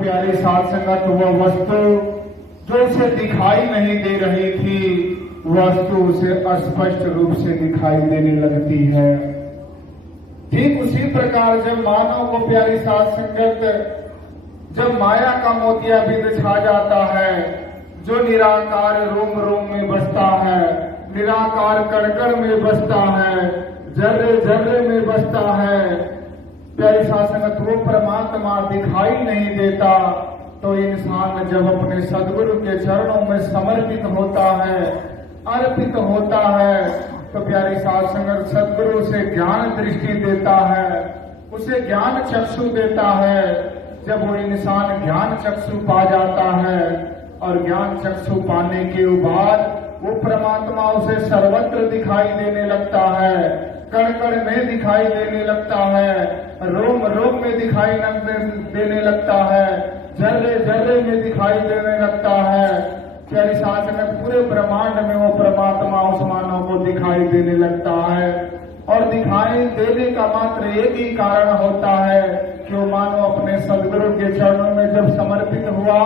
प्यारी साध संगत, वह वस्तु जो उसे दिखाई नहीं दे रही थी, वस्तु उसे स्पष्ट रूप से दिखाई देने लगती है। ठीक उसी प्रकार जब मानव को प्यारी साध संगत, जब माया का मोतियाबिंद छा जाता है, जो निराकार रोम रोम में बसता है, निराकार कण कण में बसता है, जर्रे जर्रे में बसता है, प्यारी साध संगत वो परमात्मा दिखाई नहीं देता, तो इंसान जब अपने सदगुरु के चरणों में समर्पित होता है, अर्पित होता है, तो प्यारी साध संगत सदगुरु उसे ज्ञान दृष्टि देता है, उसे ज्ञान चक्षु देता है। जब वो इंसान ज्ञान चक्षु पा जाता है और ज्ञान चक्षु पाने के बाद वो परमात्मा उसे सर्वत्र दिखाई देने लगता है, कण कण में दिखाई देने लगता है, रोम रोम में दिखाई देने लगता है, जर्रे जर्रे में दिखाई देने लगता है। प्यारी साध संगत पूरे ब्रह्मांड में वो परमात्मा उस मानव को दिखाई देने लगता है। और दिखाई देने का मात्र एक ही कारण होता है कि वो मानव अपने सदगुरु के चरणों में जब समर्पित हुआ,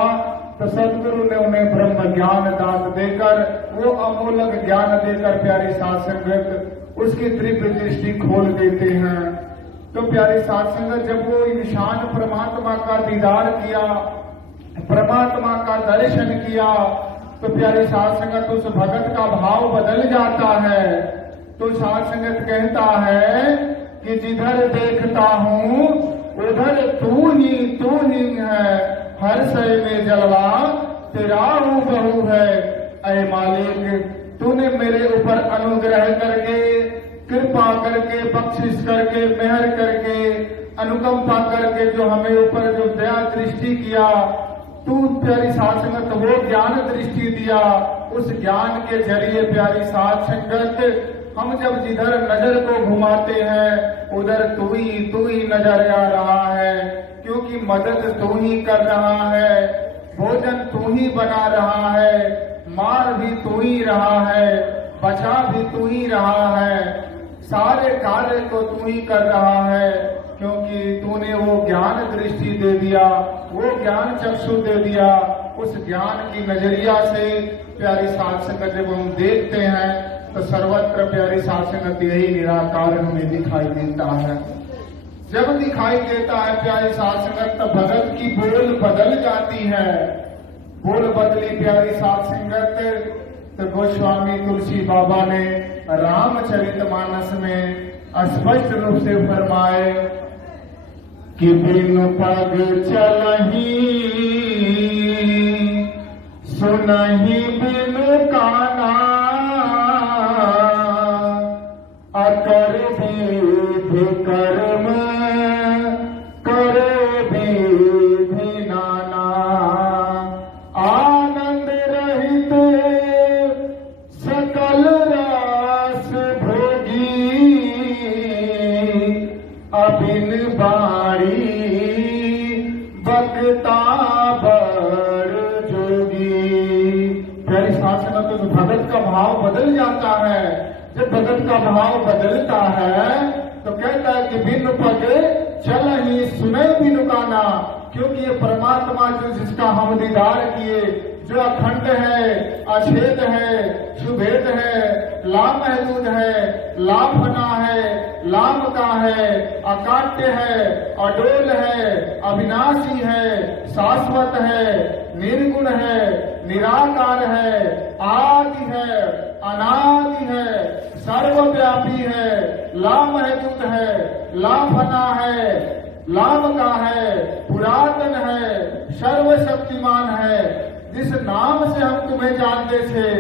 तो सदगुरु ने उन्हें ब्रह्म ज्ञान दान देकर, वो अमूलक ज्ञान देकर प्यारी साध संगत उसकी दिव्य दृष्टि खोल देते हैं। तो प्यारी साध संगत जब वो इंसान परमात्मा का दीदार किया, परमात्मा का दर्शन किया, तो प्यारी साध संगत उस भगत का भाव बदल जाता है। तो साध संगत कहता है कि जिधर देखता हूँ उधर तू ही है, हर शय में जलवा तेरा हूबहू है। ऐ मालिक, तूने मेरे ऊपर अनुग्रह करके, कृपा करके, बख्शिश करके, मेहर करके, अनुकंपा करके जो हमें ऊपर जो दया दृष्टि किया, तू प्यारी साध संगत वो ज्ञान दृष्टि दिया। उस ज्ञान के जरिए प्यारी साध संगत हम जब जिधर नजर को घुमाते हैं उधर तू ही नजर आ रहा है, क्योंकि मदद तू ही कर रहा है, भोजन तू ही बना रहा है, मार भी तू ही रहा है, बचा भी तू ही रहा है, सारे कार्य को तू ही कर रहा है, क्योंकि तूने वो ज्ञान दृष्टि दे दिया, वो ज्ञान चक्षु दे दिया। उस ज्ञान की नजरिया से प्यारी साध संगत जब हम देखते हैं तो सर्वत्र प्यारी साध संगत यही निराकार हमें दिखाई देता है। जब दिखाई देता है प्यारी साध संगत तो भगत की बोल बदल जाती है। बोल बदली प्यारी साध संगत तो गोस्वामी तुलसी बाबा ने रामचरितमानस में स्पष्ट रूप से फरमाए कि बिनु पग चलही सुनही बिनु काना, अकर विधि कर्म करे विधि नाना, आनंद रहित सकल रस भोगी, अबिन बारी बकता बड़ जोगी। प्यारी साध संगत तो भगत का भाव बदल जाता है। जब भगत का भाव बदलता है तो कहता है कि बिनु पग चल ही सुने बिनु काना, क्योंकि ये परमात्मा जो जिसका हम दीदार किए, जो अखंड है, अछेद है, सुभेद है, लामहदूद है, लाफना है, लामका है, अकाट्य है, अडोल है, अविनाशी है, शाश्वत है, निर्गुण है, निराकार है, आदि है, अनादि है, सर्वव्यापी है, लामहदूद है, लाफना है, लामका है, पुरातन है, सर्वशक्तिमान है। जिस नाम से हम तुम्हें जानते थे,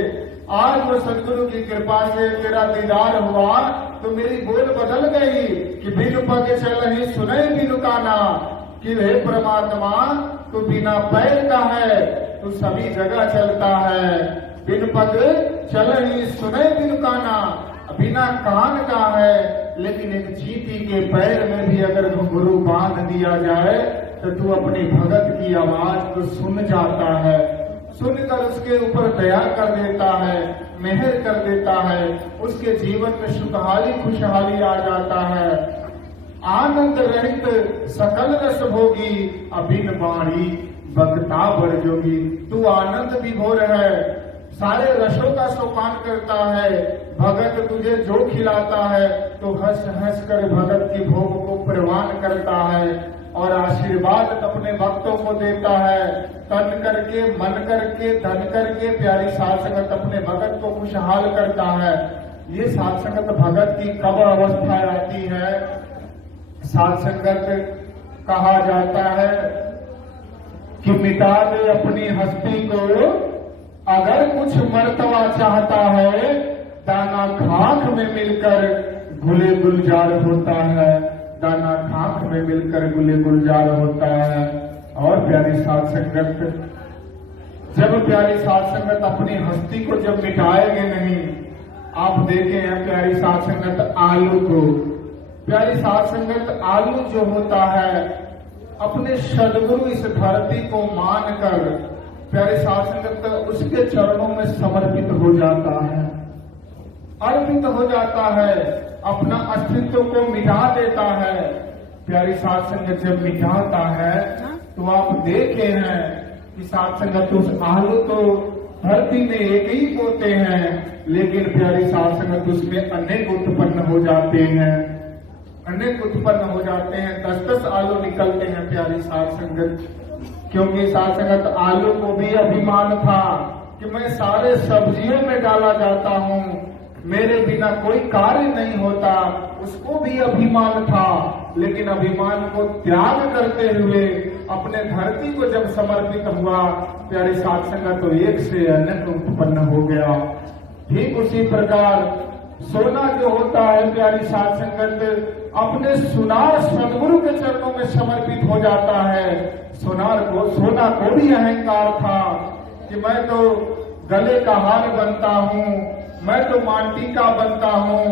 आज वो सदगुरु की कृपा से तेरा दीदार हुआ तो मेरी बोल बदल गई कि बिनु पग चलहि सुने बिनु काना, कि हे परमात्मा तू बिना पैर का है, तू सभी जगह चलता है। बिनु पग चलहि सुने बिनु काना, बिना कान का है, लेकिन एक चींटी के पैर में भी अगर घुंघरू बांध दिया जाए तो तू अपनी भगत की आवाज को सुन जाता है, सुनकर उसके ऊपर दया कर देता है, मेहर कर देता है, उसके जीवन में सुखहाली खुशहाली आ जाता है। आनंद रहित सकल रस भोगी, अबिन बाणी बगता बर जोगी। तू आनंद विभोर है, सारे रसों का सोपान करता है। भगत तुझे जो खिलाता है तो हंस हंस कर भगत की भोग को प्रवान करता है और आशीर्वाद अपने भक्तों को देता है। तन करके, मन करके, धन करके प्यारी साध संगत अपने भगत को खुशहाल करता है। ये साध संगत भगत की कब अवस्था आती है? साध संगत कहा जाता है कि मिटा दे अपनी हस्ती को, अगर कुछ मर्तबा चाहता है, दाना खाक में मिलकर गुले गुलजार होता है। दाना खाक में मिलकर गुले गुलजार होता है। और प्यारी साध संगत, जब प्यारी साध संगत अपनी हस्ती को जब मिटाएंगे नहीं, आप देखे हैं प्यारी साध संगत आलू को, प्यारी साध संगत आलू जो होता है अपने सदगुरु इस धरती को मानकर प्यारे साध संगत उसके चरणों में समर्पित हो जाता है, अर्पित हो जाता है, अपना अस्तित्व को मिटा देता है। प्यारी साध संगत जब मिटाता है तो आप देखे हैं कि साध संगत उस आलू तो धरती में एक ही बोते हैं, लेकिन प्यारी साध संगत उसमें अनेक उत्पन्न हो जाते हैं, अनेक उत्पन्न हो जाते हैं। 10-10 आलू निकलते हैं प्यारी साध संगत, क्योंकि साध संगत आलू को भी अभिमान था कि मैं सारे सब्जियों में डाला जाता हूँ, मेरे बिना कोई कार्य नहीं होता। उसको भी अभिमान था, लेकिन अभिमान को त्याग करते हुए अपने धरती को जब समर्पित हुआ प्यारी साध संगत तो एक से अनेक उत्पन्न हो गया। ठीक उसी प्रकार सोना जो होता है प्यारी साध संगत अपने सुनार सदगुरु के चरणों में समर्पित हो जाता है। सोना को भी अहंकार था कि मैं तो गले का हार बनता हूँ, मैं तो मांटिका बनता हूँ,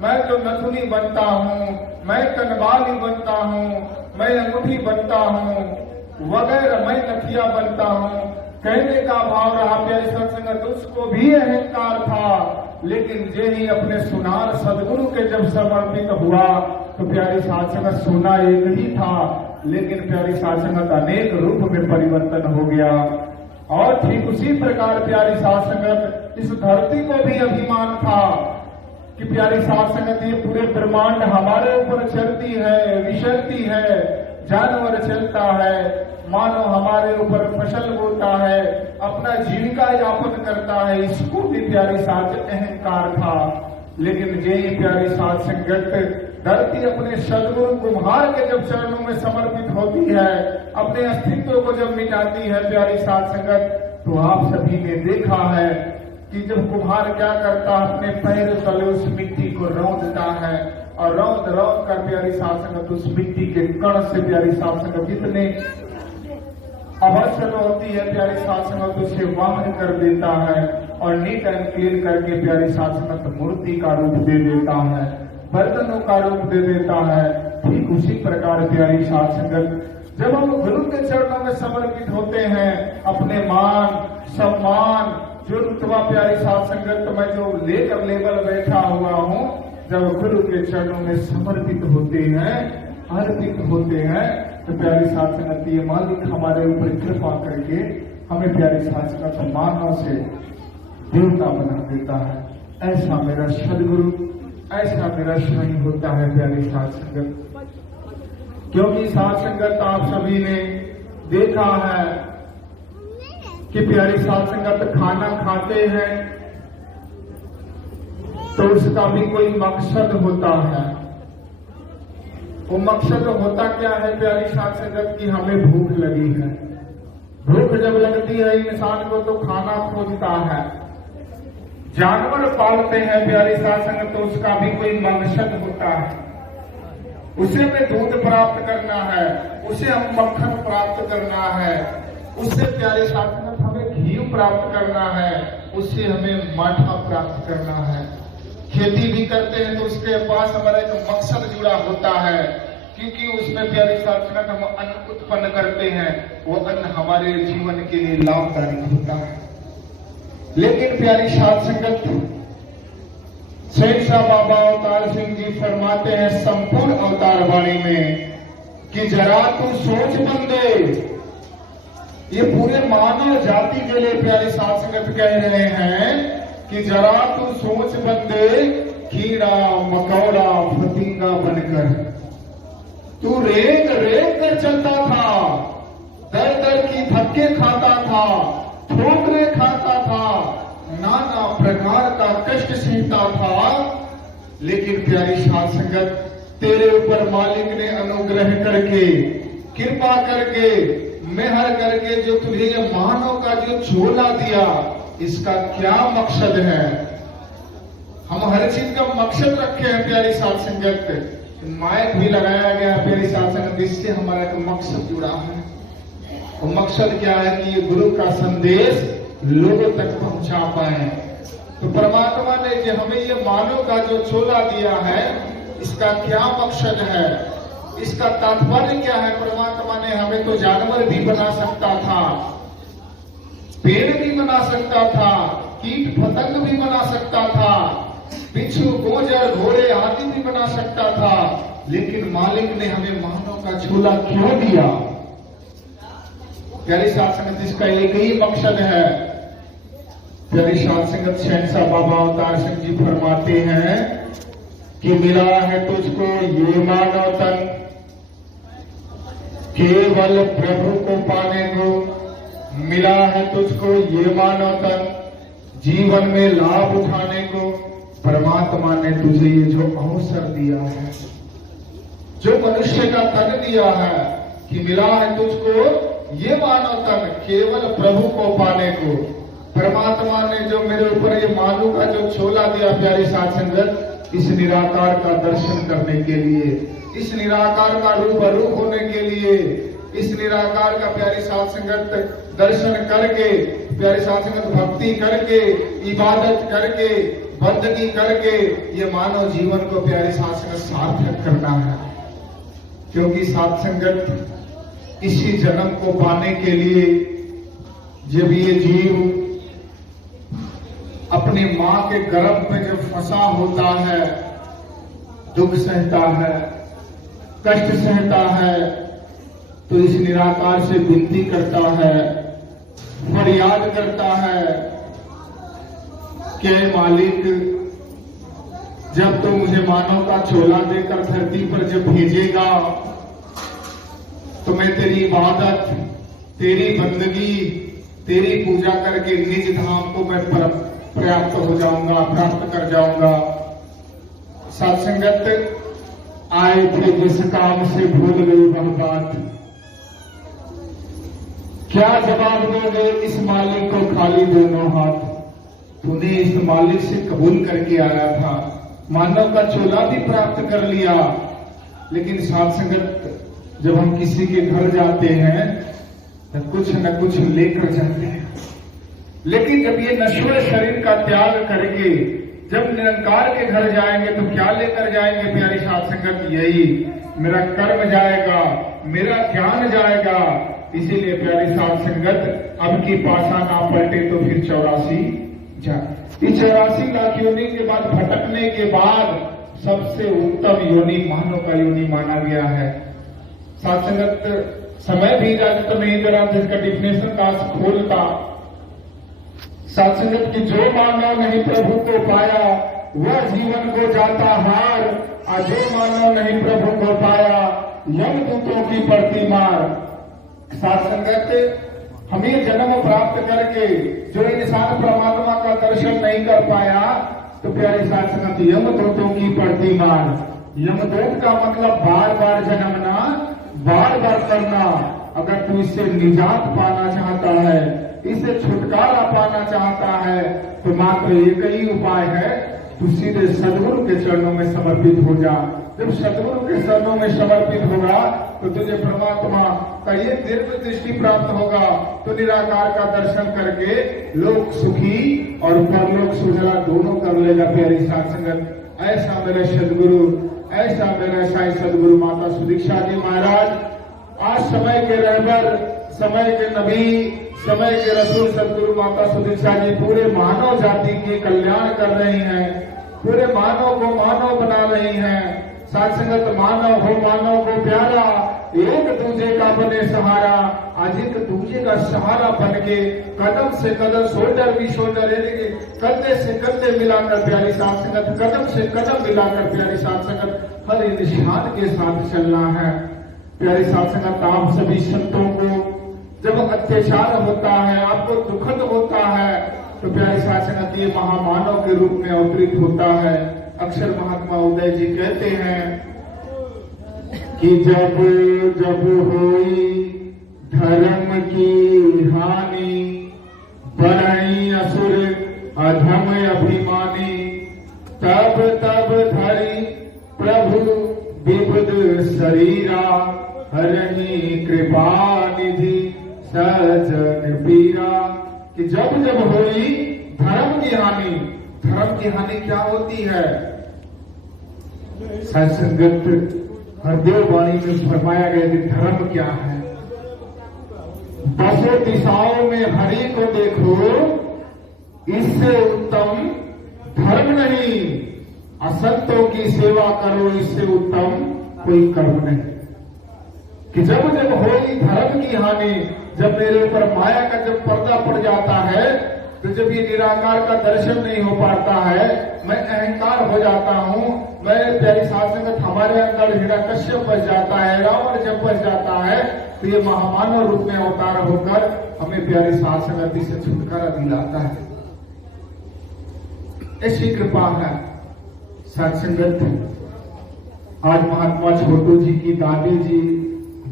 मैं तो नथुनी बनता हूँ, मैं कनवाली बनता हूँ, मैं अंगूठी बनता हूँ, वगैरह मैं नथिया बनता हूँ। कहने का भाव रहा प्यारी साध संगत, उसको भी अहंकार था, लेकिन जे ही अपने सुनार सदगुरु के जब समर्पित हुआ तो प्यारी साध संगत सोना एक ही था, लेकिन प्यारी साध संगत अनेक रूप में परिवर्तन हो गया। और ठीक उसी प्रकार प्यारी साध संगत इस धरती को भी अभिमान था कि प्यारी साध संगत ये पूरे ब्रह्मांड हमारे ऊपर चलती है, विचरती है, जानवर चलता है, मानव हमारे ऊपर फसल बोता है, अपना जीविका यापन करता है। इसको भी प्यारी साध अहंकार था, लेकिन यही प्यारी साध संगत धरती अपने सदगुरु कुम्हार के जब चरणों में समर्पित होती है, अपने अस्तित्व को जब मिटाती है प्यारी साध संगत, तो आप सभी ने देखा है कि जब कुम्हार क्या करता है, अपने पैर तले उस मिट्टी को रौंदता है और रौंद रौंद कर प्यारी साध संगत उस मिट्टी के कण से प्यारी साध संगत जितने अवश्य होती है प्यारी साध संगत उसे बाहर कर देता है और नीट एंड क्लीन करके प्यारी साध संगत मूर्ति का रूप दे देता है, बर्तनों का रूप दे देता है। ठीक उसी प्रकार प्यारी साध संगत जब हम गुरु के चरणों में समर्पित होते हैं, अपने मान सम्मान जो रुतबा प्यारी साध संगत मैं जो लेकर लेवल बैठा हुआ हूँ, जब गुरु के चरणों में समर्पित होते हैं, अर्पित होते हैं, तो प्यारी साध संगत ये मालिक हमारे ऊपर कृपा करके हमें प्यारी साध संगत मानव से देवता बना देता है। ऐसा मेरा सदगुरु, ऐसा मेरा स्वामी होता है प्यारी साध संगत। क्योंकि साध संगत आप सभी ने देखा है कि प्यारी साध संगत खाना खाते हैं तो उसका भी कोई मकसद होता है। वो मकसद होता क्या है प्यारी साध संगत की हमें भूख लगी है। भूख जब लगती है इंसान को तो खाना खोजता है। जानवर पालते हैं प्यारी साध संगत तो उसका भी कोई मकसद होता है। उसे हमें दूध प्राप्त करना है, उसे हम मक्खन प्राप्त करना है, उससे प्यारे साध संगत हमें घी प्राप्त करना है, उससे हमें माठा प्राप्त करना है। खेती भी करते हैं तो उसके पास हमारा एक मकसद जुड़ा होता है, क्योंकि उसमें प्यारे साध संगत हम अन्न उत्पन्न करते हैं, वो अन्न हमारे जीवन के लिए लाभदायक होता है। लेकिन प्यारी साध संगत शहंशाह बाबा अवतार सिंह जी फरमाते हैं संपूर्ण अवतार वाणी में कि जरा तू सोच बंदे, ये पूरे मानव जाति के लिए प्यारी साध संगत कह रहे हैं कि जरा तू सोच बंदे, कीड़ा मकौड़ा फतिंगा बनकर तू रेंग रेंग कर चलता था, दर दर की धक्के खाता था, ठोकरे खाता था, नाना प्रकार का कष्ट सहता था, लेकिन प्यारी साध संगत तेरे ऊपर मालिक ने अनुग्रह करके, कृपा करके, मेहर करके जो तुझे ये मानव का जो झोला दिया, इसका क्या मकसद है? हम हर चीज का मकसद रखे हैं प्यारी साध संगत। माइक भी लगाया गया प्यारी साध संगत, इससे हमारा एक मकसद जुड़ा है। और मकसद क्या है कि ये गुरु का संदेश लोगों तक पहुंचा पाए। तो परमात्मा ने जो हमें ये मानव का जो झोला दिया है, इसका क्या मकसद है, इसका तात्पर्य क्या है? परमात्मा ने हमें तो जानवर भी बना सकता था, पेड़ भी बना सकता था, कीट पतंग भी बना सकता था, बिच्छू गोजर घोड़े आदि भी बना सकता था, लेकिन मालिक ने हमें मानव का झोला क्यों दिया? प्यारी साध संगत, इसका एक ही मकसद है। प्यारी साध संगत, शहंशाह बाबा अवतार सिंह जी फरमाते हैं कि मिला है तुझको ये मानव तन केवल प्रभु को पाने को, मिला है तुझको ये मानव तन जीवन में लाभ उठाने को। परमात्मा ने तुझे ये जो अवसर दिया है, जो मनुष्य का तन दिया है, कि मिला है तुझको ये मानव तन केवल प्रभु को पाने को। परमात्मा ने जो मेरे ऊपर ये मानव का जो झोला दिया प्यारी साध संगत, इस निराकार का दर्शन करने के लिए, इस निराकार का रूबरू होने के लिए, इस निराकार का प्यारी साध संगत दर्शन करके, प्यारी साध संगत भक्ति करके, इबादत करके, बंदगी करके ये मानव जीवन को प्यारी साध संगत सार्थक करना है। क्योंकि साध संगत इसी जन्म को पाने के लिए जब ये जीव अपनी मां के गर्भ में जब फंसा होता है, दुख सहता है, कष्ट सहता है, तो इस निराकार से विनती करता है, फरियाद करता है कि मालिक, जब तो मुझे मानव का झोला देकर धरती पर जब भेजेगा, तो मैं तेरी इबादत, तेरी बंदगी, तेरी पूजा करके निज धाम को मैं प्राप्त हो जाऊंगा, प्राप्त कर जाऊंगा। साध संगत, आए थे जिस काम से भूल गई वह बात, क्या जवाब दोगे इस मालिक को खाली दोनों हाथ? तूने इस मालिक से कबूल करके आया था, मानव का झोला भी प्राप्त कर लिया, लेकिन साध संगत जब हम किसी के घर जाते हैं तो कुछ न कुछ लेकर जाते हैं, लेकिन जब ये नश्वर शरीर का त्याग करके जब निरंकार के घर जाएंगे तो क्या लेकर जाएंगे प्यारी साध संगत? यही मेरा कर्म जाएगा, मेरा ज्ञान जाएगा। इसीलिए प्यारी साध संगत, अब की पासा ना पलटे तो फिर 84 जाए। इस 84 लाख योनि के बाद भटकने के बाद सबसे उत्तम योनि मानव का योनि माना गया है। साध संगत, समय भी इजाजत तो नहीं दे रहा था इसका डिफिनेशन का खोलता। साध संगत की जो मानव नहीं प्रभु को पाया वह जीवन को जाता हार, और जो मानव नहीं प्रभु को पाया यमदूतों की पड़ती मार। साध संगत, हमें जन्म प्राप्त करके जो इंसान परमात्मा का दर्शन नहीं कर पाया, तो प्यारी साध संगत यमदूतों की पड़ती मार। यमदूत का मतलब बार बार जन्मना, बार बार करना। अगर तू इससे निजात पाना चाहता है, इससे छुटकारा पाना चाहता है, तो मात्र एक ही उपाय है, तू सीधे सदगुरु के चरणों में समर्पित हो जा। जब सदगुरु के चरणों में समर्पित होगा तो तुझे परमात्मा का ये दीर्घ दृष्टि प्राप्त होगा, तो निराकार का दर्शन करके लोक सुखी और परलोक सुजला दोनों कर लेगा प्यारी साध संगत। ऐसा मेरे सदगुरु, ऐसा मेरा साईं सदगुरु माता सुदीक्षा जी महाराज आज समय के रहबर, समय के नबी, समय के रसूल सदगुरु माता सुदीक्षा जी पूरे मानव जाति के कल्याण कर रहे हैं। पूरे मानव को मानव बना रही हैं। साथ संगत मानव हो मानव को प्यारा, एक दूजे का बने सहारा। आज एक दूजे का सहारा बन के कदम से कदम, शोल्डर भी शोल्डर, कंधे से कंधे मिलाकर प्यारी साथ संगत, कदम से कदम मिलाकर प्यारी साथ संगत हर इंसान के साथ चलना है। प्यारी साथ संगत, आप सभी संतों को जब अत्याचार होता है, आपको दुखद होता है, तो प्यारी साथ संगत ये महामानव के रूप में अवतरित होता है। अक्षर महात्मा उदय जी कहते हैं कि जब जब होई धर्म की हानि, बढ़ई असुर अधम अभिमानी, तब तब धरि प्रभु विबुध शरीरा, हरहि कृपा निधि सजन पीरा। कि जब जब होई धर्म की हानि, धर्म की हानि क्या होती है? सत्संगत हरदेव वाणी में फरमाया गया कि धर्म क्या है। दसों दिशाओं में हरि को देखो, इससे उत्तम धर्म नहीं। असंतों की सेवा करो, इससे उत्तम कोई कर्म नहीं। कि जब जब होई धर्म की हानि, जब मेरे ऊपर माया का जब पर्दा पड़ जाता है, तो जब ये निराकार का दर्शन नहीं हो पाता है, मैं अहंकार हो जाता हूँ, मैं प्यारी साथ संगत हमारे अंदर हिरण्यकश्यप बच जाता है, रावण जब बच जाता है, तो ये महामानव रूप में अवतार होकर हमें प्यारी साथ संगति से छुटकारा दिलाता है। ऐसी कृपा है साथ संगत। आज महात्मा छोटू जी की दादी जी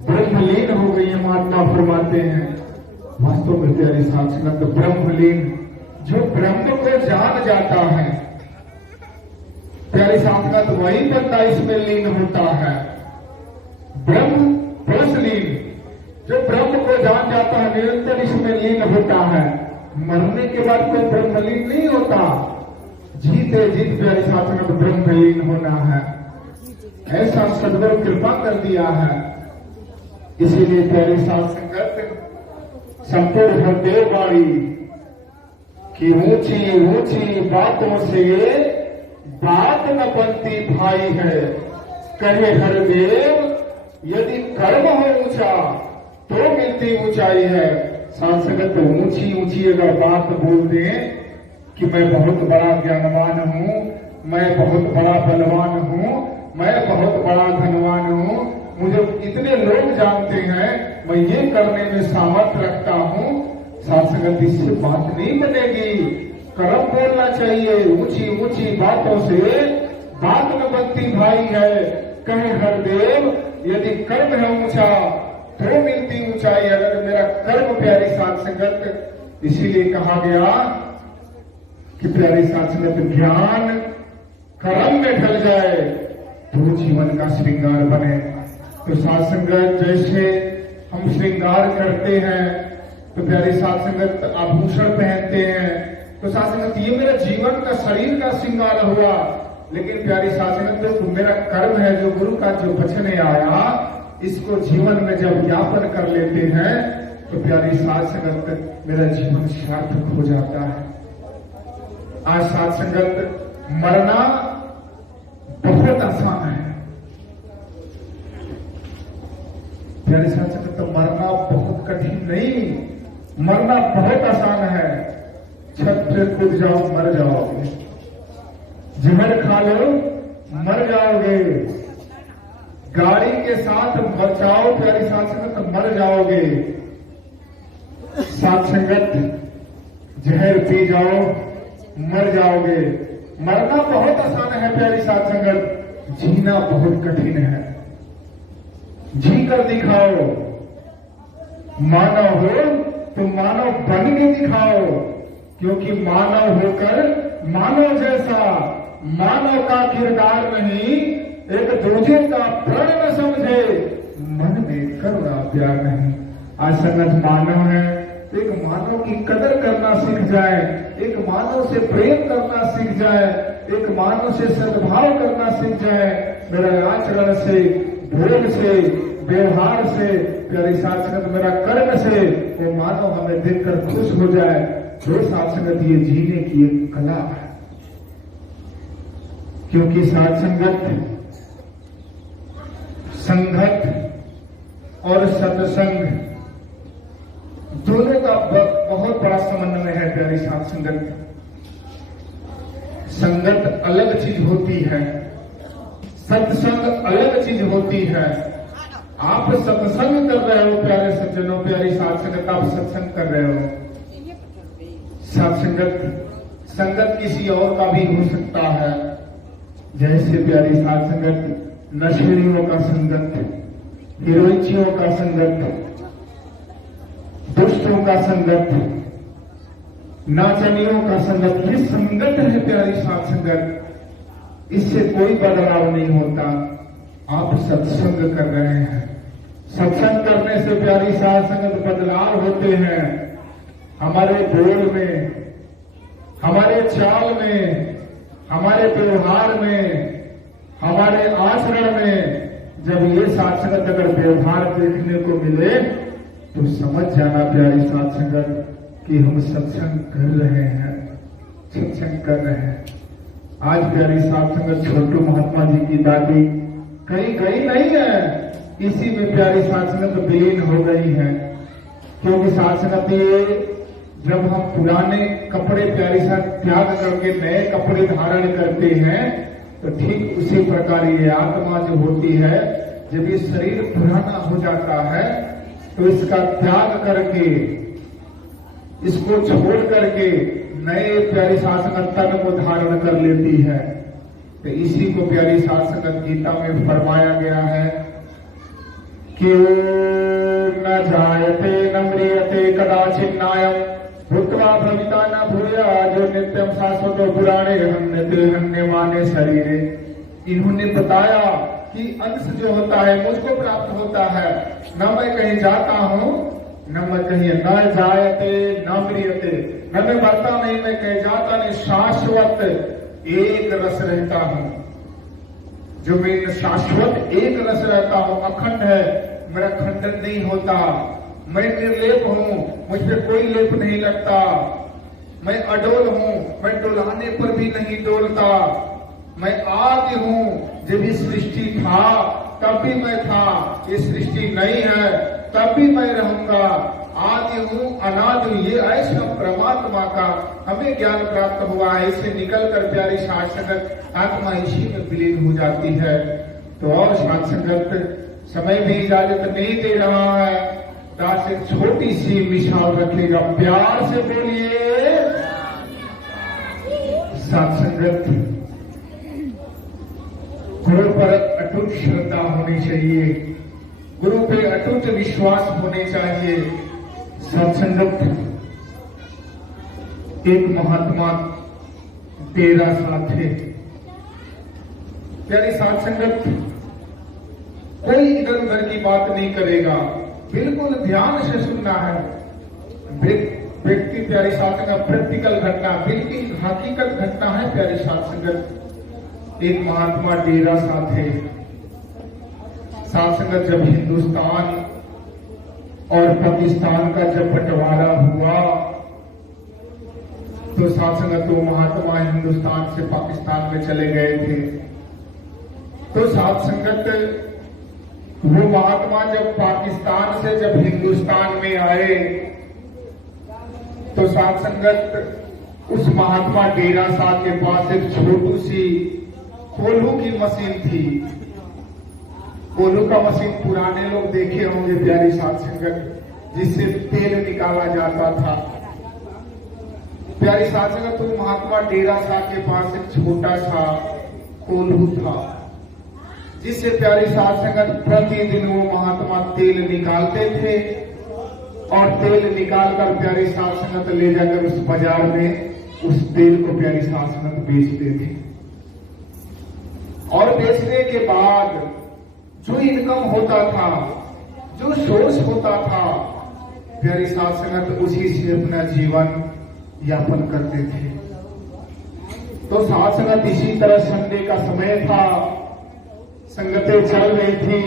ब्रह्मलीन हो गई है, महात्मा फरमाते हैं। वास्तव में प्यारी साथ संगत, ब्रह्मलीन जो ब्रह्म को जान जाता है, प्यारी साथ संगत, वही बंदा इसमें लीन होता है। ब्रह्म पुरुषलीन, जो ब्रह्म को जान जाता है, निरंतर इसमें लीन होता है। मरने के बाद कोई ब्रह्मलीन नहीं होता, जीते जीत प्यारी साथ संगत ब्रह्मलीन होना है। ऐसा सदगुरु कृपा कर दिया है। इसीलिए प्यारी साथ संगत, संपूर्ण हरदेव वाणी की ऊंची ऊंची बातों से बात न बनती भाई है। कहे हरदेव, यदि कर्म हो ऊंचा तो मिलती ऊंचाई है। साथ संगत, ऊंची ऊंची अगर बात बोल दें कि मैं बहुत बड़ा ज्ञानवान हूँ, मैं बहुत बड़ा बलवान हूँ, मैं बहुत बड़ा धनवान हूँ, मुझे इतने लोग जानते हैं, मैं ये करने में सामर्थ्य रखता हूँ, साथ संगत इससे बात नहीं बनेगी। कर्म बोलना चाहिए, ऊंची ऊंची बातों से बात न बनती भाई है। कहे हरदेव, यदि कर्म है ऊंचा तो मिलती ऊंचाई। अगर मेरा कर्म प्यारी साथ संगत, इसीलिए कहा गया कि प्यारी साथ संगत, ज्ञान कर्म में ढल जाए तो जीवन का श्रृंगार बने। तो साथ संगत, जैसे हम श्रृंगार करते हैं तो प्यारी साथ संगत आभूषण पहनते हैं, तो साथ संगत ये मेरा जीवन का शरीर का श्रृंगार हुआ। लेकिन प्यारी साथ संगत, तो मेरा कर्म है, जो गुरु का जो वचन आया, इसको जीवन में जब ज्ञापन कर लेते हैं तो प्यारी साथ संगत मेरा जीवन सार्थक हो जाता है। आज साथ संगत, मरना बहुत आसान है। प्यारी साथ संगत, तो मरना बहुत कठिन नहीं, मरना बहुत आसान है। छत पे कूद जाओ, मर जाओगे। जहर खा लो, मर जाओगे। गाड़ी के साथ बचाओ प्यारी साथ संगत, मर जाओगे। साथ संगत, जहर पी जाओ, मर जाओगे। मरना बहुत आसान है प्यारी साथ संगत, जीना बहुत कठिन है। जी कर दिखाओ। मानव हो तो मानव बन के दिखाओ, क्योंकि मानव होकर मानव जैसा मानव का किरदार नहीं, एक दूसरे का प्रण न समझे, मन में करुणा प्यार नहीं। आज संगत मानव है, एक मानव की कदर करना सीख जाए, एक मानव से प्रेम करना सीख जाए, एक मानव से सद्भाव करना सीख जाए। मेरा आचरण से, बोल से, व्यवहार से, प्यारी साथ संगत मेरा कर्म से वो मानव हमें देखकर खुश हो जाए। जो साथ संगत, ये जीने की एक कला है। क्योंकि साथ संगत, संगत और सत्संग दोनों का बहुत बड़ा समन्वय है प्यारी साथ संगत। संगत अलग चीज होती है, सत्संग अलग चीज होती है। आप सत्संग कर रहे हो प्यारे सज्जनों, प्यारी साथ संगत, आप सत्संग कर रहे हो। साथ संगत, संगत किसी और का भी हो सकता है, जैसे प्यारी साथ संगत नशेड़ियों का संगत, हिरोइचियों का संगत, दुष्टों का संगत, नाचनियों का संगत, ये संगत है प्यारी साथ संगत। इससे कोई बदलाव नहीं होता। आप सत्संग कर रहे हैं, सत्संग करने से प्यारी साथ संगत बदलाव होते हैं। हमारे बोल में, हमारे चाल में, हमारे व्यवहार में, हमारे आचरण में जब ये साथ संगत अगर व्यवहार देखने को मिले तो समझ जाना प्यारी साथ संगत कि हम सत्संग कर रहे हैं, सत्संग कर रहे हैं। आज प्यारी साथ संगत छोटू महात्मा जी की दादी कहीं गई नहीं है, इसी में प्यारी साथ संगत विलीन हो गई है। क्योंकि साथ संगत ये जब हम पुराने कपड़े प्यारी साथ त्याग करके नए कपड़े धारण करते हैं तो ठीक उसी प्रकार ये आत्मा जो होती है, जब ये शरीर पुराना हो जाता है तो इसका त्याग करके, इसको छोड़ करके नए प्यारी साथ संगत तन को धारण कर लेती है। तो इसी को प्यारी साथ संगत गीता में फरमाया गया है कि न जायते न म्रियते कदाचित् नायम् भूत्वा भविता न भूयात् जो नित्यम शाश्वतो पुराणे हन्यते हन्यमाने शरीरे। इन्होंने बताया कि अंश जो होता है मुझको प्राप्त होता है, न मैं कहीं जाता हूँ, न मैं कहीं न जायते न म्रियते, न मैं मरता नहीं, मैं कहीं जाता नहीं, शाश्वत एक रस रहता हूँ। जो मैं शाश्वत एक रस रहता हूँ, अखंड है, मेरा खंडन नहीं होता। मैं निर्लेप हूँ, मुझ पे कोई लेप नहीं लगता। मैं अडोल हूँ, मैं डोलाने पर भी नहीं डोलता। मैं आदि हूँ, जब ये सृष्टि था तब भी मैं था, ये सृष्टि नहीं है तब भी मैं रहूंगा। आदि हूँ अनादि हूँ, ये ऐसा परमात्मा का हमें ज्ञान प्राप्त हुआ है। इसे निकल कर प्यारी साथ संगत आत्मा इसी में विलीन हो जाती है। तो और साथ संगत समय भी इजाजत नहीं दे रहा है, दास एक छोटी सी मिसाल रखेगा, प्यार से बोलिए। साथ संगत, गुरु पर अटूट श्रद्धा होनी चाहिए, गुरु पे अटूट विश्वास होने चाहिए। साथ संगत, एक महात्मा डेरा साथ थे। प्यारी साथ संगत, कोई इधर उधर की बात नहीं करेगा, बिल्कुल ध्यान से सुनना है। व्यक्ति प्यारी साथ संगत प्रैक्टिकल घटना, बिल्कुल हकीकत घटना है प्यारी साथ संगत। एक महात्मा डेरा साथ थे। साथ संगत, जब हिंदुस्तान और पाकिस्तान का जब बंटवारा हुआ तो साथ संगत वो महात्मा हिंदुस्तान से पाकिस्तान में चले गए थे। तो साथ संगत, वो महात्मा जब पाकिस्तान से जब हिंदुस्तान में आए तो साथ संगत उस महात्मा डेरा साहब के पास एक छोटी सी कोल्हू की मशीन थी। कोल्हू का मशीन पुराने लोग देखे होंगे प्यारी साथ संगत, जिससे तेल निकाला जाता था। प्यारी साथ संगत, तो महात्मा डेरा साहब के पास एक छोटा सा कोल्हू था, जिससे प्यारी साथ संगत प्रतिदिन वो महात्मा तेल निकालते थे और तेल निकालकर प्यारी साथ संगत ले जाकर उस बाजार में उस तेल को प्यारी साथ संगत बेचते थे। और बेचने के बाद जो इनकम होता था, जो सोर्स होता था, प्यारी साथ संगत उसी से अपना जीवन यापन करते थे। तो साथ संगत इसी तरह संडे का समय था, संगतें चल रही थी।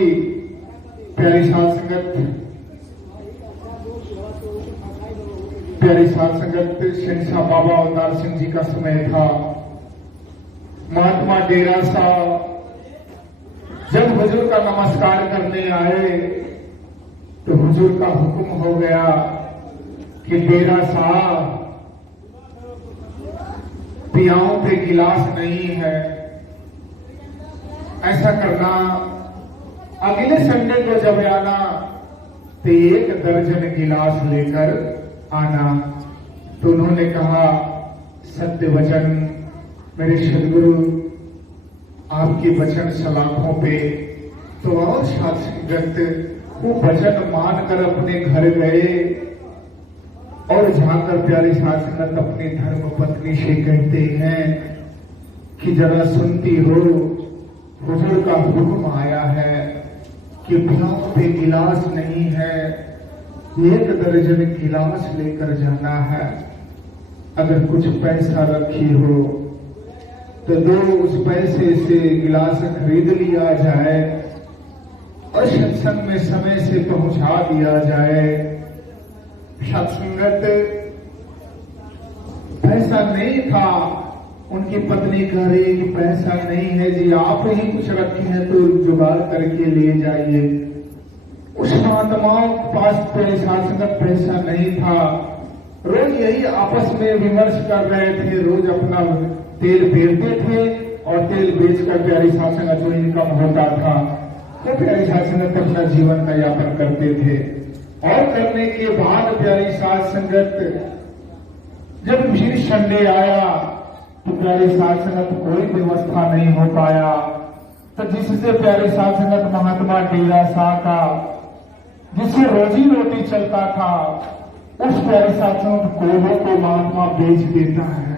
प्यारी साथ संगत, प्यारी साथ संगत, शेरशाह बाबा अवतार सिंह जी का समय था। महात्मा डेरा साहब जब हुजूर का नमस्कार करने आए तो हुजूर का हुक्म हो गया कि डेरा साहब पियाओं पे गिलास नहीं है, ऐसा करना अगले संडे को जब आना तो 1 दर्जन गिलास लेकर आना। तो उन्होंने कहा सत्य वचन मेरे सदगुरु आपके वचन सलाखों पे। तो और साधुगत वो वचन मानकर अपने घर गए और जाकर प्यारे साधुगत अपनी धर्म पत्नी से कहते हैं कि जरा सुनती हो, हुजूर का हुक्म आया है कि पियाओं पे गिलास नहीं है, 1 दर्जन गिलास लेकर जाना है। अगर कुछ पैसा रखी हो तो दो उस पैसे से गिलास खरीद लिया जाए और सत्संग में समय से पहुंचा दिया जाए। सत्संगत पैसा नहीं था, उनकी पत्नी कह रही है कि पैसा नहीं है जी, आप ही कुछ रखे हैं तो जुगाड़ करके ले जाइए। उस महात्माओं के पास तो सत्संगत पैसा नहीं था, रोज यही आपस में विमर्श कर रहे थे, रोज अपना तेल बेचते थे और तेल बेचकर प्यारी सत्संगत जो इनकम होता था तो प्यारी सत्संगत अपना जीवन का यापन करते थे। और करने के बाद प्यारी सत्संगत जब फिर संडे आया तो प्यारी सत्संगत कोई व्यवस्था नहीं हो पाया। तो जिससे प्यारी सत्संगत महात्मा डेरा साह का जिससे रोजी रोटी चलता था उस प्यारी सत्संगत कोल्हों को महात्मा बेच देता है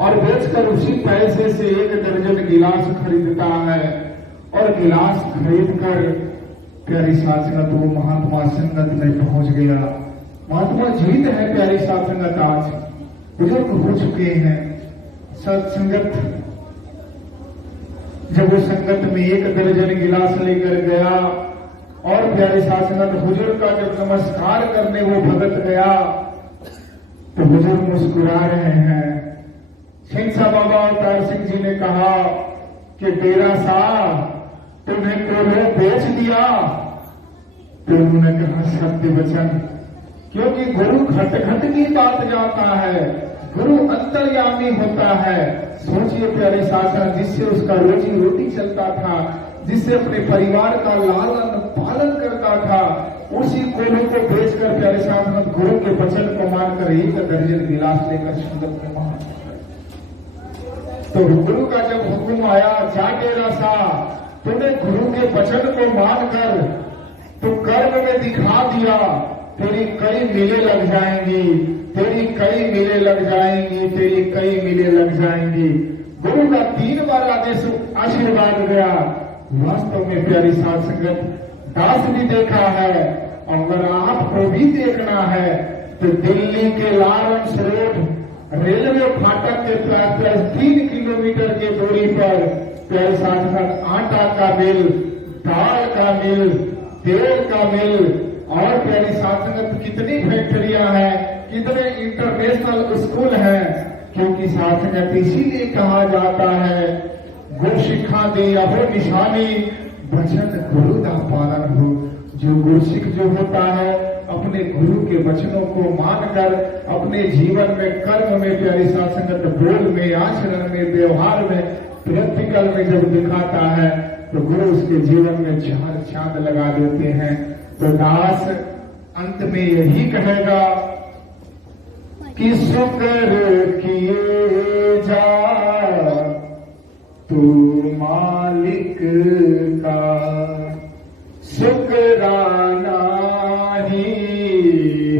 और बेचकर उसी पैसे से 1 दर्जन गिलास खरीदता है और गिलास खरीदकर प्यारी सत्संगत वो महात्मा संगत में पहुंच गया। महात्मा जीवित है प्यारी सत्संगत, आज बुजुर्ग हो चुके हैं। सत्संगत जब वो संगत में 1 दर्जन गिलास लेकर गया और प्यारे सत्संगत हुजूर का जब नमस्कार करने वो भगत गया तो बुजुर्ग मुस्कुरा रहे हैं। सिंह बाबा अवतार सिंह जी ने कहा कि डेरा साहब तुमने कोल्हो बेच दिया। तो उन्होंने कहा सत्य वचन, क्योंकि गुरु घट घट की बात जाता है, गुरु अंतर्यामी होता है। सोचिए प्यारे शासन, जिससे उसका रोजी रोटी चलता था, जिससे अपने परिवार का लालन पालन करता था, उसी कोल्हे को बेचकर प्यारे शासन गुरु के वचन को मानकर 1 दर्जन गिलास लेकर संगत में मान। तो गुरु का जब हुक्म आया, जा डेरा साहब तूने गुरु के वचन को मानकर तो कर्म में दिखा दिया, तेरी कई मिले लग जाएंगी, तेरी कई मिले लग जाएंगी, तेरी कई मिले लग जाएंगी। गुरु का 3 बार आदेश आशीर्वाद गया। वास्तव में प्यारी साध संगत दास भी देखा है, अगर आपको भी देखना है तो दिल्ली के लॉरेंस रोड रेलवे फाटक के प्लस 3 किलोमीटर की दूरी पर प्यारे साथ साथ आटा का मिल, दाल का मिल, तेल का मिल और प्यारी साथ साथ कितनी फैक्ट्रियां हैं, कितने इंटरनेशनल स्कूल हैं। क्योंकि साथ साथ इसीलिए कहा जाता है गुरु शिक्षा दे अहो निशानी, वचन गुरु का पालन हो। जो गुरसिख जो होता है अपने गुरु के वचनों को मानकर अपने जीवन में कर्म में प्यारी साथ संगत बोल में, आचरण में, व्यवहार में, प्रैक्टिकल में जब दिखाता है तो गुरु उसके जीवन में 4 चांद लगा देते हैं। तो दास अंत में यही कहेगा कि शुक्र किए जा तू मालिक का, शुक्राना ही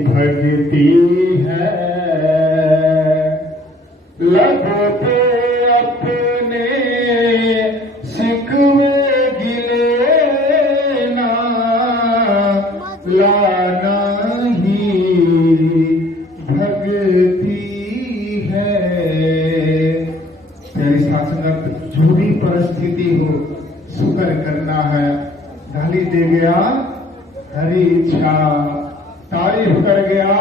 भक्ति है। लगो पे अपने सिकवे गिले ना लाना ही भक्ति है। तेरी शासनत जो भी परिस्थिति हो शुक्र करना है। गाली दे गया हरी इच्छा, तारीफ कर गया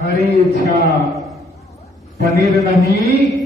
हरी इच्छा, पनीर नहीं